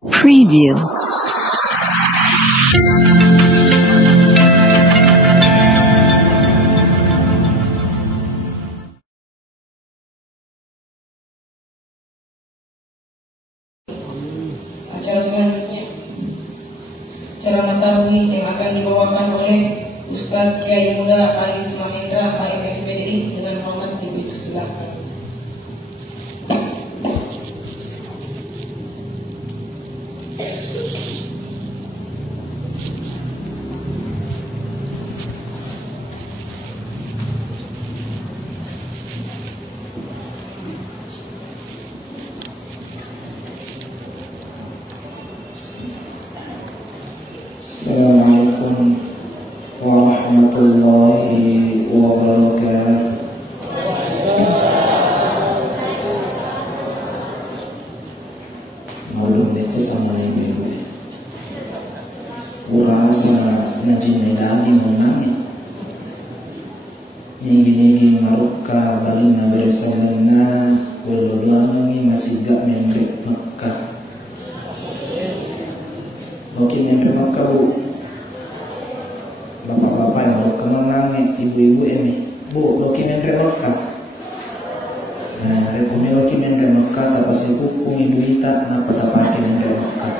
Preview. Acara selanjutnya ceramah tauhid yang akan dibawakan oleh Ustadz Kiai Muda Aris Mahendra HMSPDI dengan hormat dipersilakan. Assalamualaikum warahmatullahi wabarakatuh. Maulud itu sama ibu-ibu. Urasa najin nani monami. Nyingi maruka balina beresalana walulani masih gak mengrek Makkah. Mungkin yang Makkah bu. Bapak-bapak yang baru kenal nangis, ibu-ibu ini, bu, dokumen Mekah. Nah, dokumen Mekah, tak pasti hukum ibu kita, kenapa tak pakai Mekah?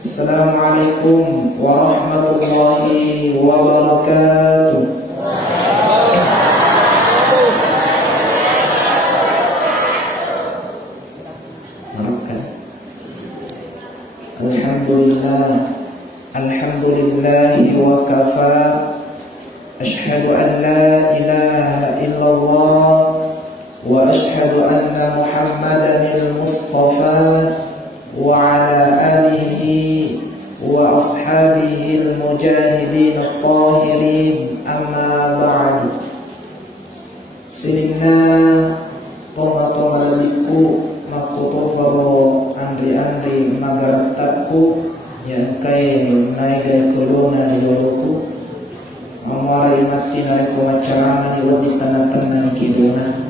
Assalamualaikum warahmatullahi wabarakatuh. Mekah. Alhamdulillah. Alhamdulillahi wa kafa. Ashhadu an la ilaha illallah wa ashhadu anna Muhammadan al-Mustafa wa ala alihi wa ashabihi al-mujahidin al-tahirin, amma ba'du. Sinna toma-toma liku makutufaro andri-andri magarataku yang kaya naik dari kolona di yoloku amwari mati naik kewacarama di wadi tanah-tanah kibuna.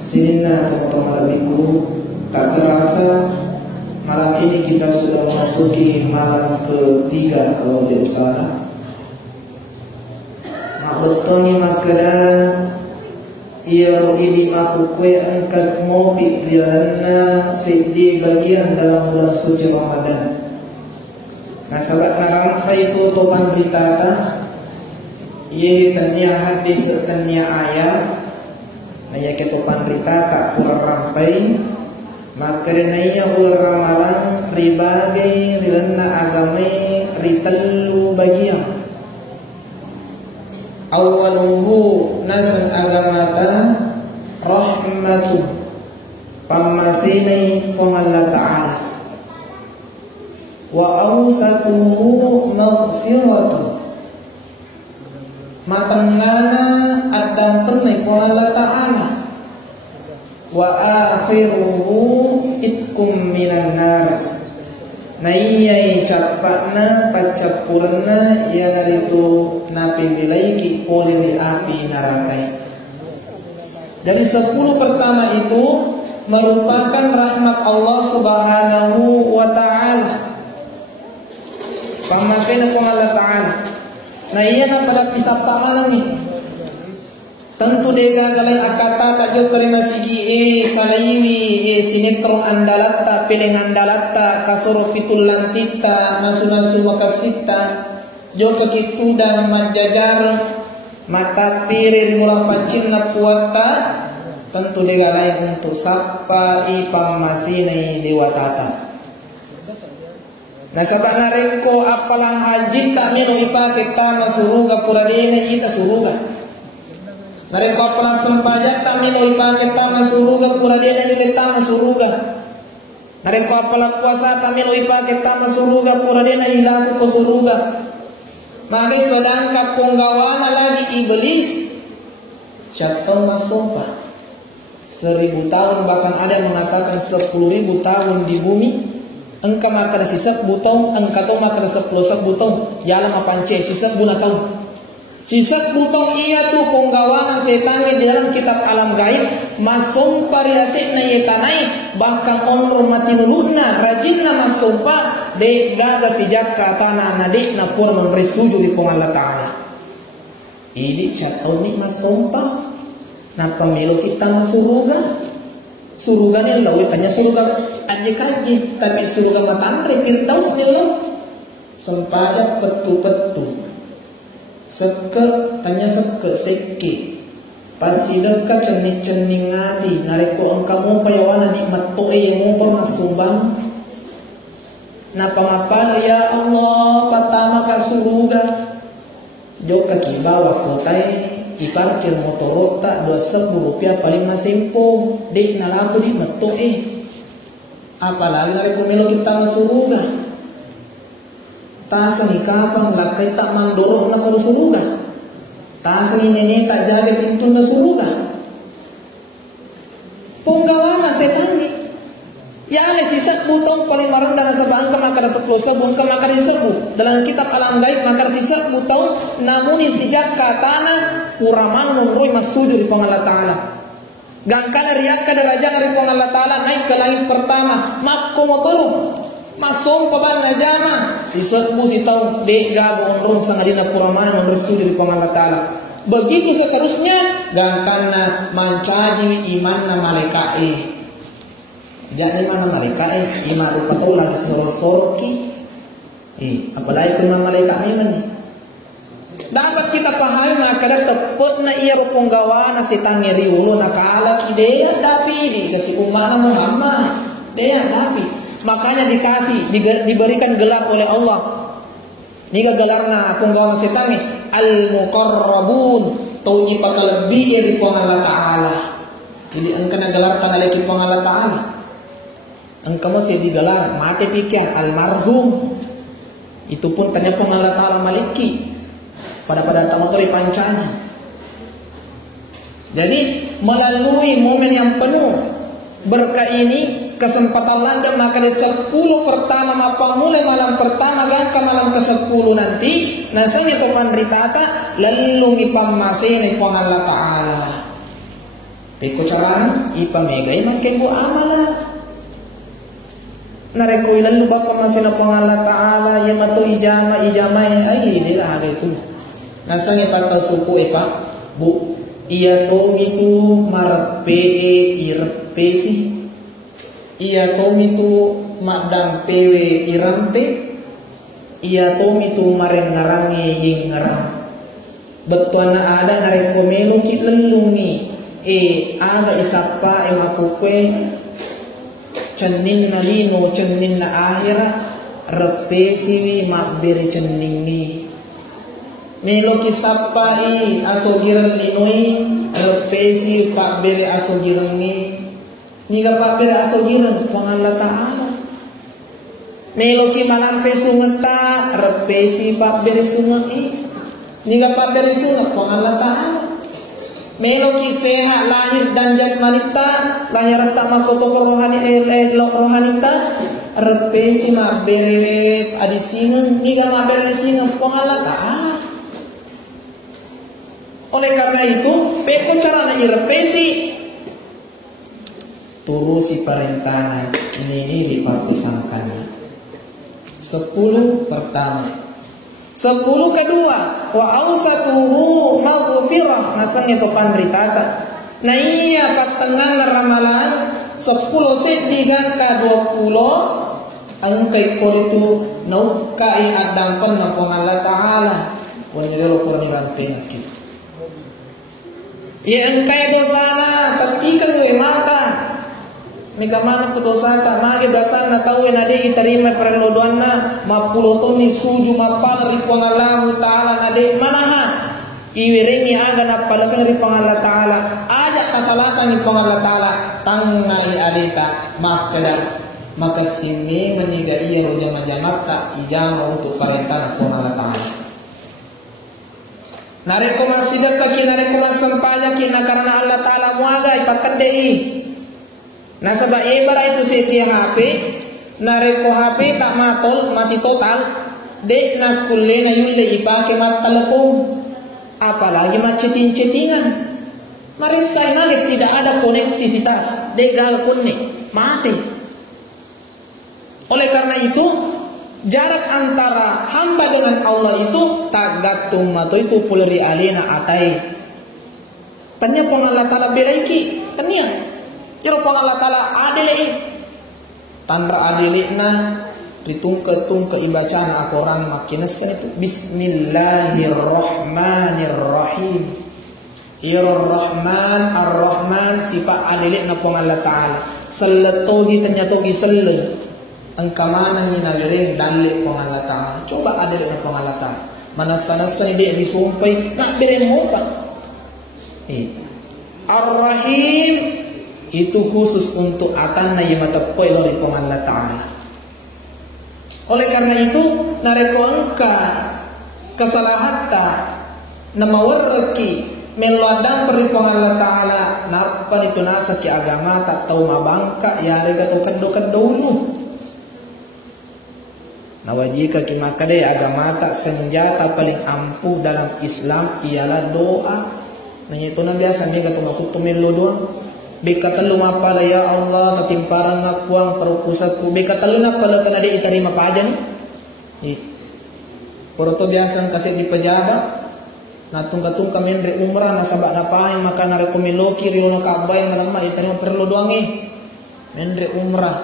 Sehingga teman-teman lebihku tak terasa malam ini kita sudah memasuki malam ketiga kalau tidak salah. Nak bertanya makanan ia ini aku kue angkat mobil diana sedi bagian dalam bulan suci Ramadan. Nah sahabat narampa itu topan berita ia tanya hadis tanya ayat. Nah ya ketopan berita tak kurang rampai. Maka naya ular ramalan ribagai rilana agame ritalu bagian. Awaluhu nasan agamata rahmatu pamasinai Allah Ta'ala wa awsatuhu maghfiratu matangana adang pernai Allah Ta'ala wa akhiruhu itkum minan nar. Naiyai capakna pacapurna yang itu napi bilaiki oleh di api nerakai. Dari 10 pertama itu merupakan rahmat Allah Subhanahu wa ta'ala. Pamasena kong Allah ta'ala. Nah iya na pada kisah pangalan nih. Tentu dega galay akata tajo kalina sigi salaimi sinetron andalatta peleng andalatta kasoro pitulan tita nasu-nasu makasita joko kitu dan majajar mata pirir mula pancing na puata. Tentu dega galay untuk sapa ipang masinay dewatata. Nah sabat nareko apalang haji tak mino ipa kita masuruga puradina ita suruga. Mereka pernah sempajak kami loipa kita masuruga kuradena kita masuruga. Mereka pernah puasa kami loipa kita masuruga kuradena ilaku kusuruga. Maka sedangkan penggawana lagi iblis syaitan masuk 1000 tahun, bahkan ada yang mengatakan 10.000 tahun di bumi. Engkau makan sisa butong, engkau makan 10 butong. Jalan apa ance sisa guna tahun. Sisat butong iya tu penggawana setan di dalam kitab alam gaib masumpah riasik na yetanai bahkan onur mati nuluhna rajinna masumpah de gaga sijak katana nadik na pur memberi sujud di Allah Ta'ala. Ini syatau ni masumpah na pemilu kita masuruga suruga ni Allah tanya suruga aja kaji tapi suruga matandre firdaus ni Allah sempaya petu-petu seket tanya seket seki pasida ka cening ngadi nareko ang kamu payawana nikmat to'e mo pernah sumbang napamapano ya Allah patama ka suruga jo kaki bawa kotay iparkir motor tak 20 rupiah paling masimpo dik nalaku nikmat to'e apalagi nareko melo kita masuruga tasang ikapang lakai tak mandorok na kau suruga tasang ini tak jaga pintu na suruga penggawana setan ni ya ale sisat butong paling marendah na sa bangka maka na sa klosa bungka maka disebu dalam kitab alam gaib maka sisat butong namun sejak katana kuraman munroy masujud di Allah Ta'ala gangkana riak ka daraja dari Allah Ta'ala naik ke langit pertama makko motor masong paban na jama sisat mo sitaw de gabo onrong sa ngadina kuraman ng rasul di Allah Ta'ala begitu seterusnya gangkan na mancaji iman na malaikai jadi mana malaikai iman rupa tau lagi sorki apalagi kena malaikat ni dapat kita pahami maka tepat na iya rupong gawa na sitangi riulo nakala kideya dapi di kasi umana Muhammad deya dapi makanya diberikan gelar oleh Allah. Niga gelarna penggawa setan al-muqarrabun tau ipaka lebih dari Allah Ta'ala. Jadi engkau na gelar tanah lagi Allah Ta'ala. Engkau mesti digelar mati pikir almarhum. Itu pun tanya Allah Ta'ala maliki pada tamaturi pancanya. Jadi melalui momen yang penuh berkah ini kesempatan landa maka di 10 pertama mapa mulai malam pertama gangka malam ke-10 nanti nasanya to pandritata lalu ngipammasini po Allah Ta'ala iko carana ipamegay mangkenggo amala nareko lalu bapa masina po Allah Ta'ala yamato ijama ay nila itu nasanya patau suku ipa bu iya to gitu marpe irpesi iya to mitu makdam pewe irampe iya to mitu marengarange ying ngaram betuan na ada nareko melu ki lelungi aga isapa makukwe cenin na lino cenin na akhirat repe siwi makbiri cenin ni melu ki sapa asogiran linoi repe si pakbiri asogiran ni niga papir asogiran pang Allah Ta'ala meloki malampe sungata repesi papir sungat niga papir sungat pang Allah Ta'ala meloki sehat lahir dan jasmanita lahir tak makotoko rohanita repesi mabere adisingan niga mabere singan pang Allah Ta'ala oleh karena itu peko cara na irepesi turusi perintahnya ini diperpesankannya 10 pertama 10 kedua wa awsatuhu maghfirah nasanya to pandritata na iya patengan ramalan 10 set digangka 20 angkai ko itu naukai adangkan mapong Allah Ta'ala waniro ko ni ranting ya engkai dosana ketika gue mata mika mana tu dosa tak mage dasar na tahu na de iterima perlodoan na mapuloto ni suju mapal ri Allah Ta'ala na de manaha iwirengi aga na palakan ri Allah Ta'ala aja kasalatan ni Allah Ta'ala tangai adita maka sini meniga iya roja majamata ijama untuk kalentana Allah Ta'ala nareko masida kaki nareko masampaya kina karena Allah Ta'ala muaga ipakadei nasaba ibara itu setia HP nareko HP tak mati total dek na kulle na yulle ipake mat telepon Apalagi chatting-chattingan. Maresay ngalit tidak ada konektisitas. Dega connect, mati. Oleh karena itu, jarak antara hamba dengan Allah itu tagatum mato itu pulri alina atai. Tanya pong Allah Ta'ala belaiki. Tanya. Jero pong Allah Ta'ala adilai. Tanra adilina ditungke-tungke ibacana aku orang makinesen itu. Bismillahirrahmanirrahim. Ar-Rahman, Ar-Rahman sifat adilina pong Allah Ta'ala. Seletogi tanyatogi selen. Engkau mana ni nagaling dalik pong Allah Ta'ala. Coba adilina pong Allah Ta'ala. Manasa-nasa hindi disumpay. Nak bilin mo pa. Ar-Rahim itu khusus untuk atan na yamatapoy lori pong Allah Ta'ala. Oleh karena itu nareko engka kesalahata na mawarraki meladang peri pong Allah Ta'ala napa itu nasa ki agama tak tahu mabangka yari gato kado-kadolo. Nawajika kimakade agama tak senjata paling ampuh dalam Islam ialah doa. Nanya itu na biasa mi gato makutumelo doang. Bikatalu mapala ya Allah katimparan ngakuang perupusatku. Bikatalu na pala kana di itarima pajan. Puro to biasa kasi di pajaba. Natung-katung kami re umrah nasabak na pahin maka narekomiloki riyo na kabay manama itarima perlu doang Mendre umrah.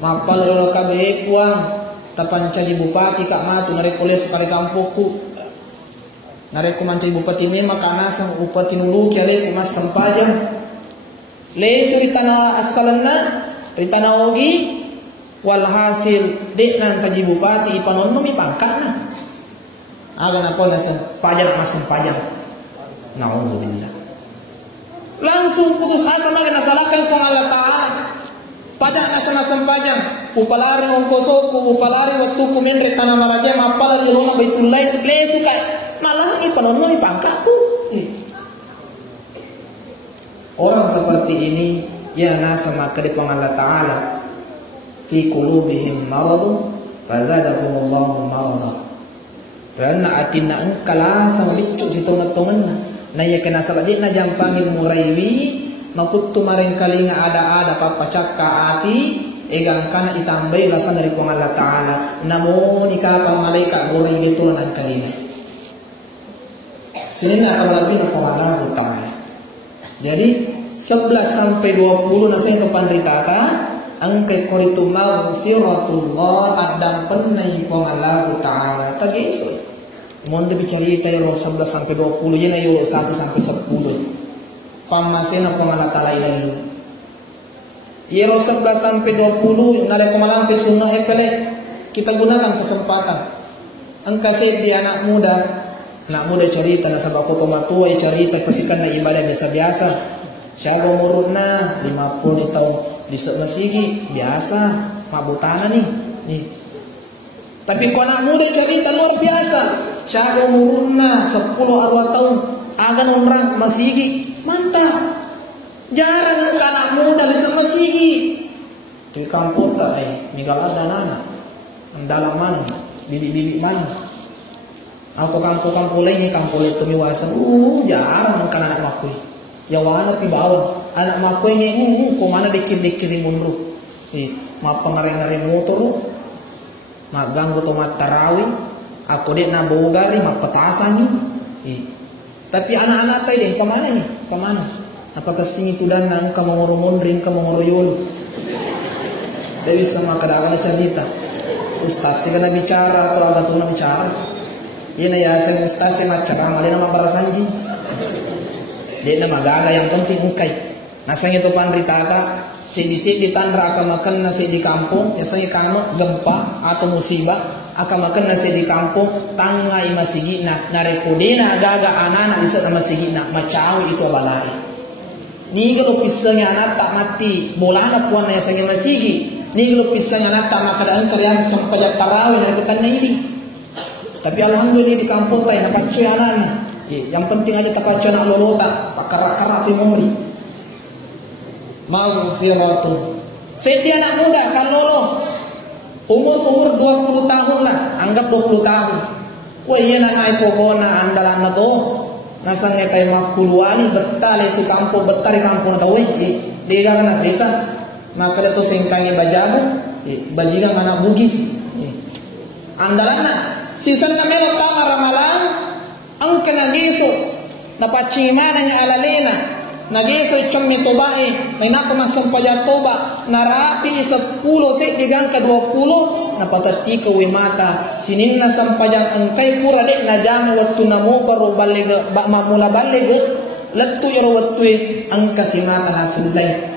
Mapal riyo na kabay kuang. Tapanca di bupati kak matu narekoles kare kampuku. Narekomanca bupati ni maka nasang upati nuluki ale kumas sampajam. Lesu ritana asalanna ritana ogi walhasil deknan taji bupati ipanon mi pangkat na. Aga na ko nasan pajak mas sampajam. Nauzubillah. Langsung putus asa maga nasalakan kong Allah Ta'ala. Pajak nasa sampajam. Upalari ang kosoku, upalari waktu kumenre tanah maraja mapala di rumah Baitullah lesu ka malah ipanon mi pangkatku. Orang seperti ini ya nasa maka di Allah Ta'ala fi qulubihim maradun fazadahumullahu marada. Karena atina engkala sama licuk si tongat-tongan na ya kena sabadi na jampangin muraiwi makuttu maring kalinga ada papacak ka ati egang kana itambay lasan dari Allah Ta'ala namo nikapa malaikat goreng itu nan kalinga. Sinina akan lebih na Allah Ta'ala. Jadi 11 sampai 20 nasa itu pandritata angkai koritu maghfiratullah adang penai pong Allah Ta'ala tagi iso. Monde bicari tayo 11 sampai 20 yan ayo 1 sampai 10. Pamasin na pong Allah Ta'ala ilalu. Yero 11 sampai 20 nalay kumalampi sunnah epele kita gunakan kesempatan. Angkasih di anak muda cerita na sabako tumatua cerita pasikan na ibadah biasa-biasa. Siya gumurun na 50 tahun di masigi biasa mabutana nih. Tapi kung anak muda cerita luar biasa. Siya gumurun na 10-20 tahun agan umrah masigi mantap. Jarang ang anak muda di masigi. Di kampung ta migal ada nana. Ang dalam mana? Bibi mana? Ako kampo lain kampo itu miwasan. Jarang ang anak makoy. Yawana pi bawah. Anak makoy ni kung mana dikir-dikir ni munro. Mapangaring-ngaring motor. Maganggo to matarawi. Ako di na bogali mapatasan ni. Tapi anak-anak tayo din kemana ni? Kemana? Apakah sini tudan nang kamangurumon rin kamanguruyol? Dewi sama kadang-kadang cerita. Ustaz sih kena bicara atau agak tuh na bicara. Yan ay asal ustaz na tsaka mali naman para sanji. Di na magala yang penting ukay. Nasa ito panritata, sidi tanra akamakan na di kampung, yasa ikama gempa atau musibah, akamakan na di kampung, tangay masigi na narekode na agaga anak isa na masigi na macawi ito balari. Nigalo pisang yang anak tak mati, bola na puan na yasa masigi. Nigalo pisang yang anak tak makadaan kalian sampai tarawih na kita na ini. Tapi alhamdulillah di kampung tayo napatsoy anak. Yang penting aja tapatsoy anak lolota, pakara-kara ati momri. Maghfiratun. Saya anak muda kan lolo. Umur 20 tahun lah, anggap 20 tahun. Wah iya na ay pokona andalan na to. nasangnya tayo makuluani betale si kampo betare kampo na tawe di gangan na sisa maka dato singkangi bajabu bajingan anak bugis andalan na sisan na melo tama ramalan ang kanagiso napachimana niya alalena nagiso chommi tobae may nakumasang toba narati sa pulo sa digang ka 20 napatati ko mata sinin na sampajan ang kay pura de na jang wattu namo baro balig ba mamula balig lattu yaro wattu ang kasimata na silay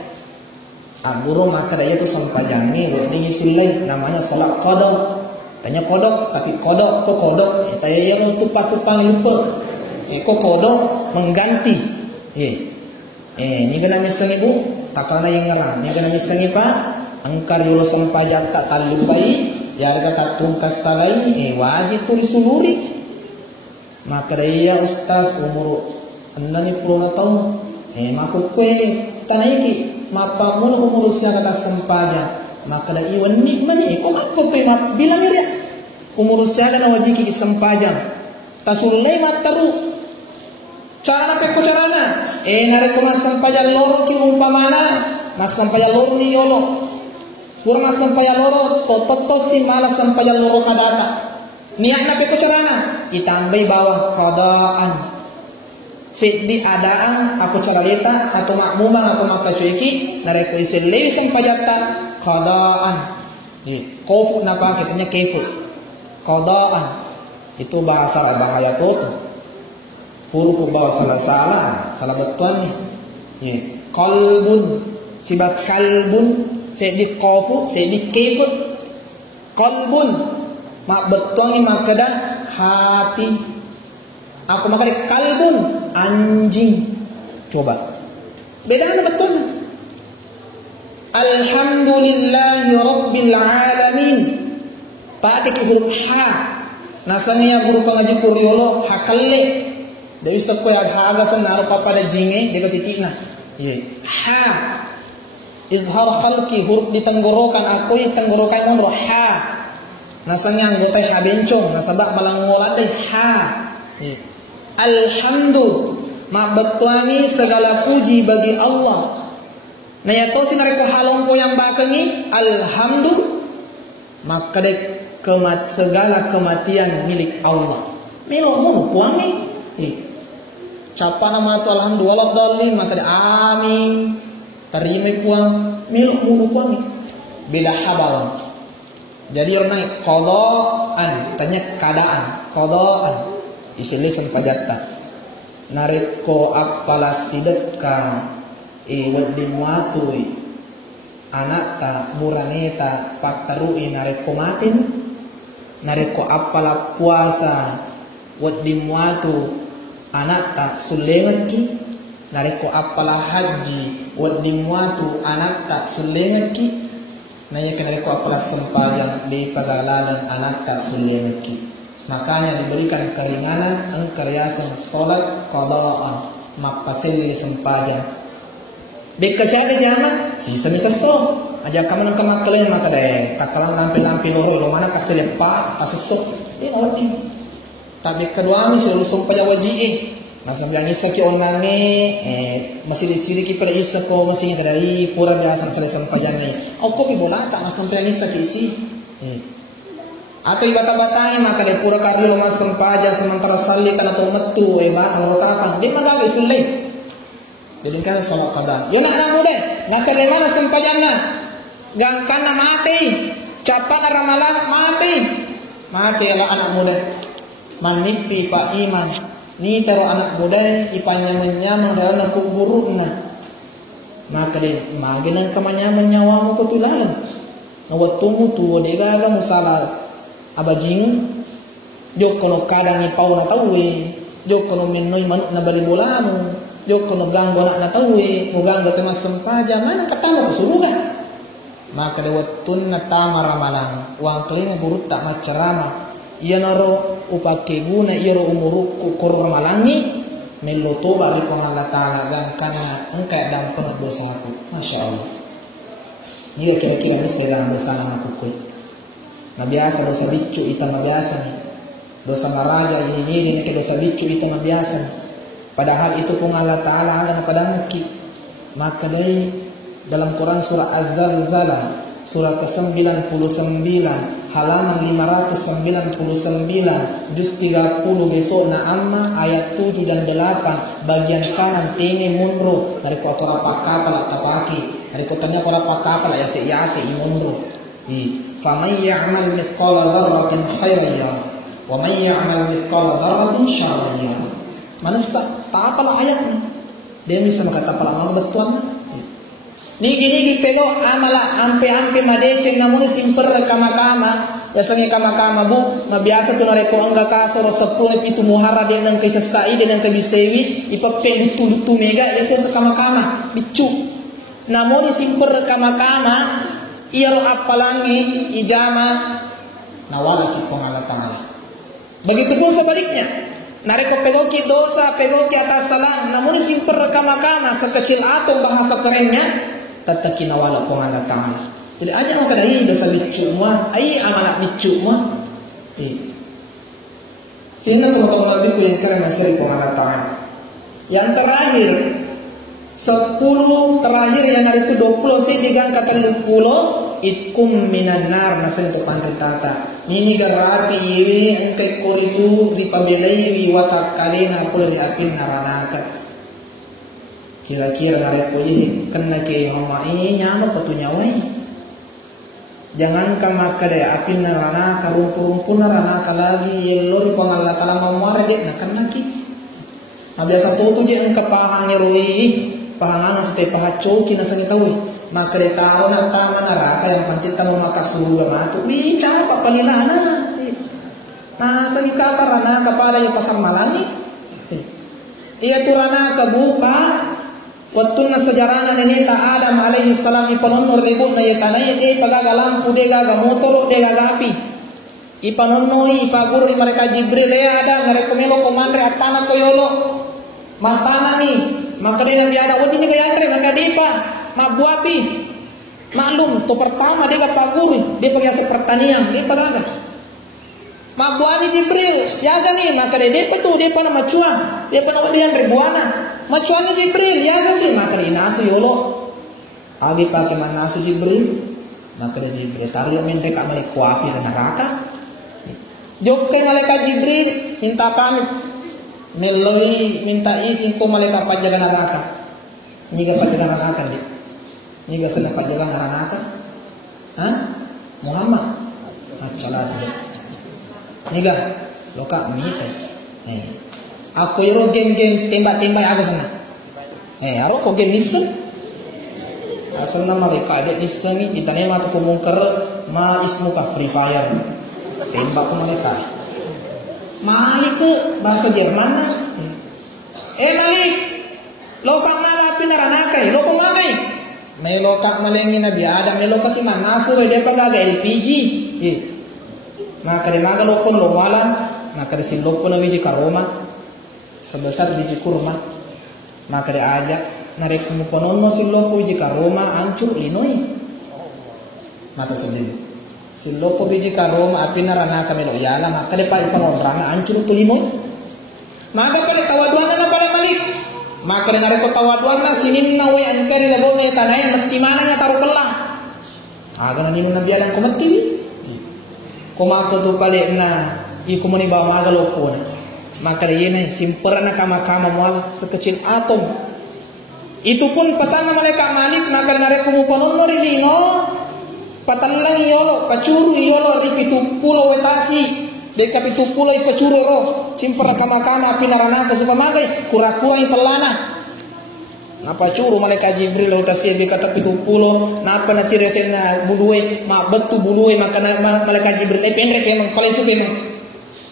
guru maka daya itu sampajan ni watni silay namanya salat kodok tanya kodok tapi kodok kok kodok tanya yang tupa-tupang lupa kok kodok mengganti ni gana misalnya bu takana yang ngalam ni gana misalnya pak angkar yulo sampajan tak talupai ya kata tungkas salai wajib tulis suluri maka daya ustaz umur 60 tahun maku kue tanaiki mapa mulu umur usia kata sampajan maka da iwan ni mani ko makko te map bilang dia umur usia na wajiki sampajan tasulai mataru cara pe ko carana nare ko mas sampajan loro ki umpamana mas sampajan loro ni yolo purma sampajan loro to si malas sampajan loro kadata niat na pe ko carana itambai bawang qadaan di adaan aku caralita atau makmumang aku makacuiki nare ko iselewi sampajata qadaan kofu napa kitanya kefu qadaan itu bahasa bahaya tuh huruf bahasa salah betuan nih qalbun sibat kalbun di kofu di kefu qalbun mak betuan ni makada hati aku makada kalbun anjing coba beda betul alhamdulillahi rabbil alamin pakai huruf ha nasanya guru pengaji kuriolo hakalle dari sekolah haga senar pada jinge dekat titikna ha izhar khalqi huruf di tenggorokan aku yang tenggorokan umroh ha nasanya anggota ha bencong nasabak malangola deh ha alhamdulillah ma'batuani segala puji bagi Allah na yato sinareko halongko yang bakengi alhamdulillah maka dek segala kematian milik Allah melo mo puangi capa nama tu alhamdulillah dalil maka dek amin terima puang melo mo puangi bila habalan jadi orang qadaan tanya keadaan qadaan isili sampajatta nareko appala sidatka wadimwatui anakta muraneta paktarui nareko matin nareko appala puasa wadimwatu anakta sulengatki nareko appala haji wadimwatu anakta sulengatki naya nareko appala sampajan di pagalalan anakta sulengatki makanya diberikan keringanan ang karyasan salat qadaan makpaselli sempajan bekasya jana sisa misaso aja kaman ang kamakalen maka deh takalang lampi loro lo mana kaselepa kaseso awati tabi kedua mi selusong pajawaji nasambiang isa ki onange masih disiriki pada isa ko masih kadai kurang biasa sale sempajan ni ako pi bolata nasambiang isa ki isi atau ibata-batanya maka dia pura karli lo mas sempajan sementara sali kana to metu bata lo kapang dia madagi sulay jadi kan salat qada ya nak muda ngasale mana sempajanna gangkana mati capat ramalan mati ala anak muda manipi pak iman ni taro anak muda ipanya-nyamang dalam kuburuna maka dia maginang kamanyaman nyawamu kutulalan nawatumu tuwa degaga musala abajing jok kono kadang ni pau na tawe jok kono minnoy manuk na balibolamu jok kono ganggo na tawe mo ganggo te masampaja mana katamo kasulugan maka dawatun na tama ramalang uang kelina burut tak macarama iya naro upake guna iya ro umuruk kur ramalangi melo toba ri ko Allah taala gangkana engka dampeng dosaku masyaallah iya kira-kira misalan dosa nama kukui na biasa dosa bicu ita mabiasa ni dosa maraja ini ke dosa bicu ita mabiasa ni Padahal itu pun Allah Ta'ala ada kepada kita. Maka dari dalam Quran surah Az-Zalzalah surah ke-99 halaman 599 juz 30 besok na amma ayat 7 dan 8 bagian kanan tenge munro dari kota pakapala tapaki dari kotanya kota pakapala yase munro faman ya'mal mithqala dzarratin khairan yarah wa man ya'mal mithqala dzarratin syarran yarah. Manasa tapala ayatnya dia bisa kata pala mau betuan nigi pego amala ampe madeceng namun simper kama-kama ya sangi kama-kama bu mabiasa tu nareko angga kasoro 10 pitu muharra dia nang kay sasai dia nang kay bisewi ipape lutu mega itu sa kama-kama bicu namun simper kama-kama iyalo apalangi ijama nawala ki Allah Ta'ala. Begitu pun sebaliknya nareko pego ki dosa pego ki atas salah namun simper kama-kama sekecil atom bahasa kerennya tataki nawala po Allah Ta'ala. Jadi aja ang kadai dosa bicu mo, ay amalak bicu mo. Sehingga teman-teman Nabi ku yang keren nasiri po Allah Ta'ala. Yang terakhir 10 terakhir yang hari itu 20 sih digang kata 20 itkum minan nar nasir itu pandritata. Ini garapi iri engke koritu di pamilai wiwatak kalina pula di api naranaka. Kira-kira nareko ini kena ke homai nyama patunya wai. Jangan maka deh api narana karumpur narana lagi yelor pangalla kala mamare dek na kena ki. Nah biasa tu je engka pahangnya roi pahangan sate pahaco kina sangi tahu. Maka deh tahu na tama naraka yang penting tamu maka surga matu. Wi cara papalilana. Nah sangi kaparana kapala yang pasang malangi. Iya turana kabupa waktu na sejarahna neneta Adam alaihi salam ipanonno rebut na yetanay de pagaga lampu de gaga motor de gaga api ipanonnoi ipaguri mereka Jibril ya Adam mereka melo komandre atana koyolo matana ni maka dia nabi ada wadi ni kayandre maka depa mabuapi maklum to pertama dia paguri dia pagasa pertanian dia pagaga mabuani Jibril jaga ni maka depa tu depa na macua depa na wadi ribuana macuannya Jibril ya gak sih maka inasu yolo agi pakai manasu Jibril maka dia Jibril taruh mereka malaikat api dan neraka jokte malaikat Jibril minta pamit melalui minta izin ko malaikat pajaga neraka niga pajaga neraka dia niga sudah pajaga neraka Muhammad acalat niga loka mite aku iro game tembak-tembak ada sana. Aro ko game nisun. Asal nama mereka ada nisun ni ditanya matu pemungker ma ismu ka Free Fire. Tembak ko mereka. Malik bahasa Jerman. Malik. Lokak nala pinaranakai, lokak makai. May lokak malengi na biada, may lokak si manaso dia pagaga LPG. Maka di maga lokon lomala, maka di silokon na wiji karoma. Sebesar biji kurma maka dia ajak narik muponono siloko biji karoma hancur linoi maka sendiri siloko biji karoma api narana kamelo yala maka dia pai pangondrana hancur tu linoi maka pada tawaduana na pala malik maka dia narik tawaduana sinin na we angkari labo ne tanaya mentimana nya taruh pelang aga na ninu nabialan ko matili kumako tu pale na ikumuni ba maga lokona maka dia ini simperan kama-kama muala sekecil atom. Itu pun pasangan malaikat Malik maka narek kumupanon rilino patalang iolo pacuru iolo di pitu pulau wetasi deka pitu pulau ipacuru ro simperan kama-kama pinarana ke sepamagai kura-kura ipelana. Napa curu malaikat Jibril utasi kata pitu pulau napa nanti resena budue ma betu budue maka malaikat Jibril pendre memang paling suka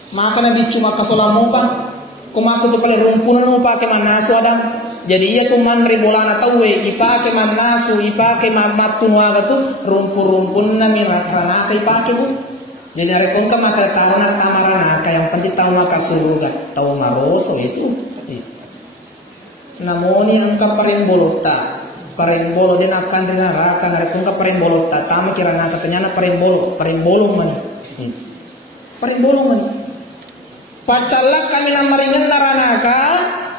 maka nabi cuma kasolamu pa kumaku tu pala rumpunan mo pa ke manasu ada jadi iya tu man ribolana tawe ipake manasu ipake matunuaga tu rumpun na mirana ipake bu jadi rekon ka maka tahun tamarana yang penting tahu maka surga tahu maroso itu namoni angka parembolo din akan dinaraka rekon ka parembolo tama kirana katanya na parembolo man parembolo man pacalak kami namaringan naranaka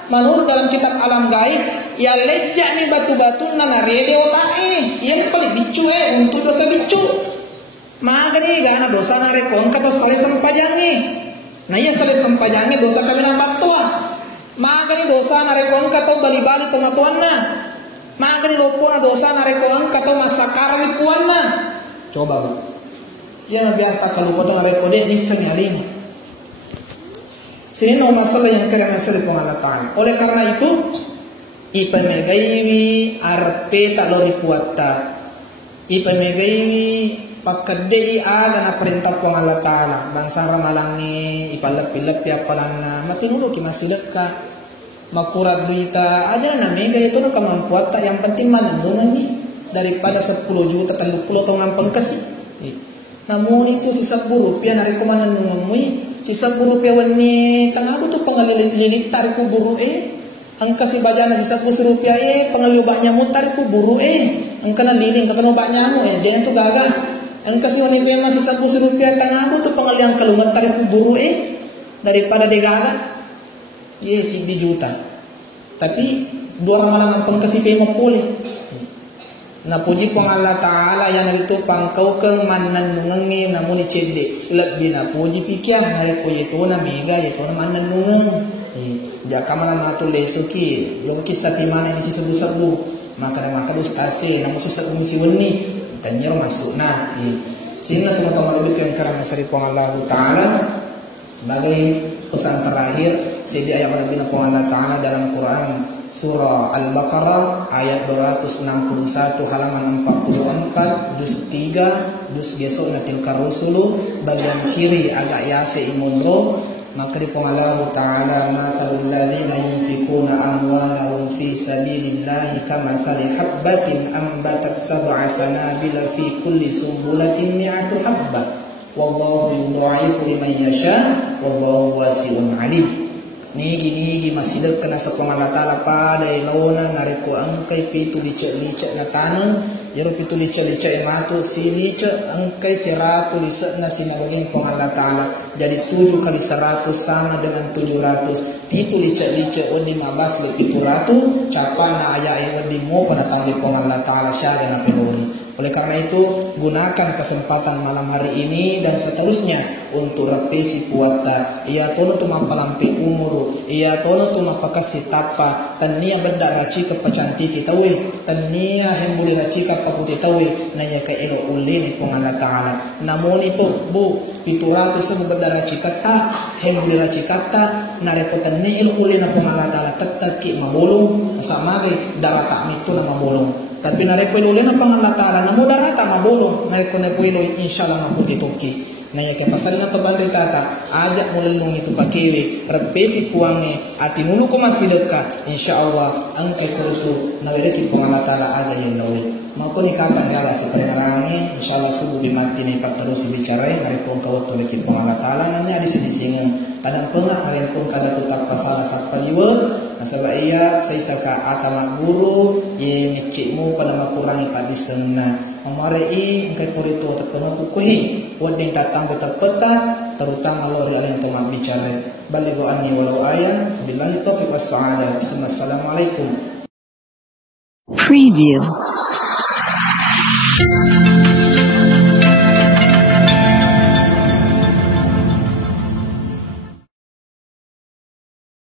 Menurut dalam kitab alam gaib, ya lejak ni batu-batu na narede otae. Ia ni paling bicu untuk dosa bicu. Maka ni gana dosa narekon kata sale sempajangi. Nah ia sale sempajangi dosa kami nampak tua. Maka ni dosa narekon kata bali-bali tematuan na. Maka ni lopo na dosa narekon kata masakarang ipuan na. Coba bu. Ya biasa kalau potong rekode ni senyalini. Sini no masalah yang kena masalah pengalatan. Oleh karena itu, ipemegaiwi arpe tak lori puata. Ipemegaiwi pakadei aga na perintah pengalatan. Bangsa ramalangi ipalap-pilap ya palana. Matingulo kimasilaka. Makurat berita aja na mega itu no kemampuan tak yang penting manandungan ni daripada 10 juta 30 tongan pengkasi. Namun itu sisa rupiah nari kumanan nungui sisa rupiah wani tengah tu pengalililit tarik buru angka si bajana sisa rupiah pengalubaknya mutar buru angka na liling kakano baknya mo jangan tu gagal angka si wani kema sisa rupiah tengah tu pengalian keluar tarik buru daripada dia gagal si di juta tapi dua ramalan pengkasi pema pulih. Na puji kong Allah Ta'ala yang itu pangkau ke manan nungengi namun cedek lebih na puji pikir hari ko itu na mega itu na manan nungeng jaka malam atul lesuki belum kisah di mana ini sebu-sebu maka ustase namun sesebu misi weni tanyir masuk nah sehingga teman-teman lebih ke karena sari kong Allah Ta'ala sebagai pesan terakhir sedia ayat Nabi Allah Ta'ala dalam Quran Surah Al-Baqarah ayat 261 halaman 44 juz 3 juz besok natilkar rusulu bagian kiri agak yase imundro maka di Allah Ta'ala mathalul ladzina yunfikuna amwalahum fi sabilillahi kamathali habbatin ambatat sab'a sanabila fi kulli sumbulatin mi'atu habbah wallahu yudha'ifu liman yasha wallahu wasi'un 'alim. Nigi masih dek kena sepengala tala pada ilauna nareko angkai pitu licak na tanun jero pitu licak ematu si licak angkai 100 licak na sinagin pengala tala jadi 7 kali 100 sama dengan 700 pitu licak odi 15 lebih 700 capana ayah odi mo pada tanggi pengala tala syara na pelori. Oleh karena itu, gunakan kesempatan malam hari ini dan seterusnya untuk repesi puata. Ia tono tu mapalampi umur, ia tono tu mapakasi tapa, tania benda raci kepacanti kitawe, tania hembuli raci kapaputi tawe, naya ka elo uli ni pengala Ta'ala. Namun itu, bu, pituratu semua benda raci kata, hembuli raci kata, narepotan ni elo uli na pengala Ta'ala, tetaki mabulung, sama gay, darata mitu na mabulung. Tapi nareko ilo na pangala Ta'ala na mudarata mabulong nareko ilo insyaallah mabuti toki na yake pasal na tabali tata ajak mulung itu pakewe repesi puange ati nulu ko masideka insyaallah ang ekurutu na wereki pangala Ta'ala ada yang lawe maupun ikata ngala si perangange insyaallah subuh di mati ni pak terus bicara nareko kawat toleki pangala Ta'ala nanya di sini singan kadang pengah harian pun kada tutak pasal tak paliwe nasaba iya sa isa ka atama guru ye ngecikmu pada makurangi padisen na amarei engkai kurito terkena kukuhi wading tatang betapeta terutama lori ala yang telah bicara balighu anni walau ayat billahi taufiq was sa'adah. Assalamualaikum. Preview.